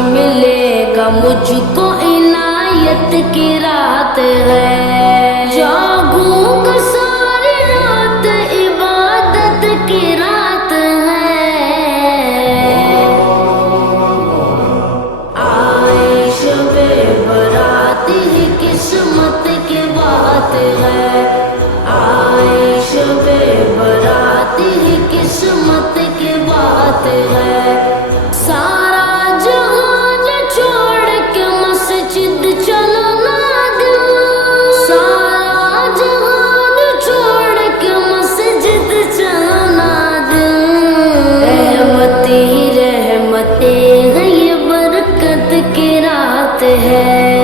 ملے گا مجھ کو عنایت کی رات ہے، جاگوں گا ساری رات عبادت کی رات ہے، آئے شب برات ہی قسمت کی بات ہے، آئے شب برات ہی قسمت کی بات ہے، سارا جہان چھوڑ کے مسجد چلو نا دل، سارا جہان چھوڑ کے مسجد چلو نا دل، رحمت ہی رحمتیں ہیں یہ برکت کی رات ہے۔